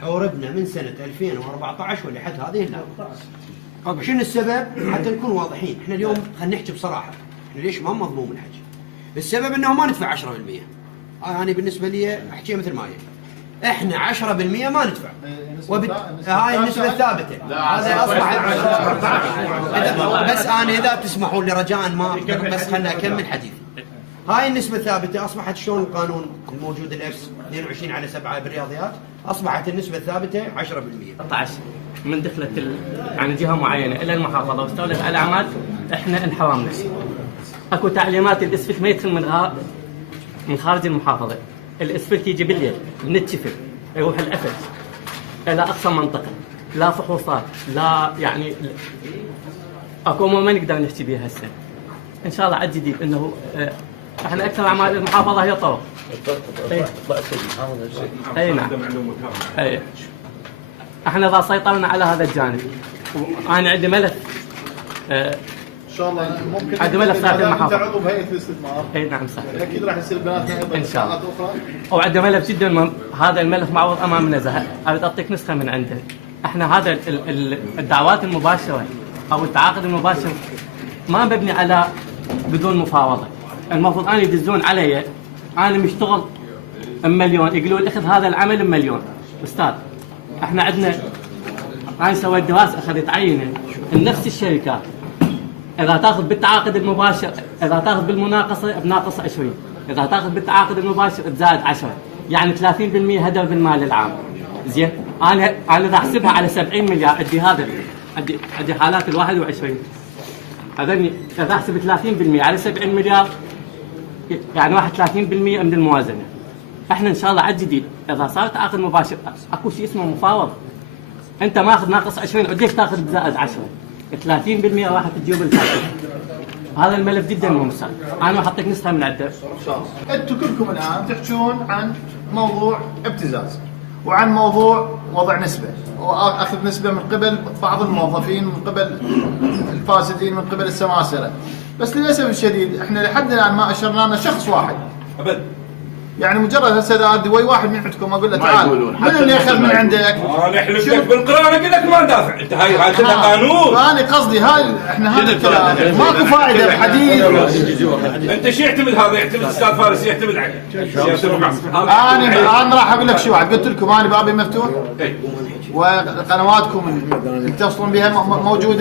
حوربنا من سنة 2014 ولحد هذه اللحظة. شنو السبب؟ حتى نكون واضحين، احنا اليوم خلينا نحكي بصراحة، احنا ليش ما مضمون الحكي؟ السبب انه ما ندفع 10%. انا بالنسبة لي احكي مثل ما هي. احنا 10% ما ندفع. هاي النسبة الثابتة. هذا اصبح بس انا اذا تسمحوا لي رجاء ما بس خلنا اكمل حديثي. هاي النسبة الثابتة أصبحت شلون القانون الموجود الإفس 22/7 بالرياضيات، أصبحت النسبة الثابتة 10%. 19 من دخلت يعني جهة معينة إلى المحافظة واستولت على الأعمال، إحنا انحرمنا. أكو تعليمات الإسفلت ما يدخل من خارج المحافظة، الإسفلت يجي بالليل من التشفل يروح الأفل إلى أقصى منطقة، لا فحوصات لا يعني أكو ما نقدر نحكي بها هسه. إن شاء الله على الجديد إنه احنا اكثر اعمال المحافظه هي طرق. اي نعم. اي احنا اذا سيطرنا على هذا الجانب، وانا عندي ملف ان شاء الله ممكن عندي ملف ساعه المحافظه. انت عضو بهيئه الاستثمار. اي نعم صحيح. اكيد راح يصير بيناتنا ايضا ان شاء الله. اخرى. وعندي ملف جدا مهم، هذا الملف معروض امام النزهه، اريد اعطيك نسخه من عنده. احنا هذا الدعوات المباشره او التعاقد المباشر ما مبني على بدون مفاوضه. المفروض أنا يدزون علي أنا مشتغل بمليون، يقولوا لي أخذ هذا العمل بمليون. أستاذ إحنا عندنا، أنا سويت دراسة أخذت عينة نفس الشركات إذا تأخذ بالتعاقد المباشر، إذا تأخذ بالمناقصة بناقص 20، إذا تأخذ بالتعاقد المباشر تزاد 10، يعني 30% هدر بالمال العام. زين أنا إذا أحسبها على 70 مليار عندي هذا عندي حالات ال 21 هذني، إذا أحسب 30% على 70 مليار يعني 31% من الموازنه. احنا ان شاء الله على الجديد اذا صار تعاقد مباشر اكو شيء اسمه مفاوض. انت ماخذ ناقص 20 عديك تاخذ بزائد 10، 30% راح تجيب الفائده. هذا الملف جدا مهم. انا اعطيك نسخه من عنده. انتم كلكم الان تحكون عن موضوع ابتزاز وعن موضوع وضع نسبه واخذ نسبه من قبل بعض الموظفين، من قبل الفاسدين، من قبل السماسره. بس للاسف الشديد احنا لحد الان ما اشرنا لنا شخص واحد ابد. يعني مجرد هسه اذا ادوي واحد من عندكم اقول له تعال من اللي اخذ من عندك؟ انا احلف لك بالقران اقول لك ما دافع، انت هاي قانون. انا قصدي هاي احنا هذا الكلام ماكو فائده بحديث. انت شو يعتمد هذا؟ يعتمد استاذ فارس يعتمد عليه. انا راح اقول لك شو واحد، قلت لكم انا بابي مفتوح وقنواتكم اللي تتصلون بها موجوده.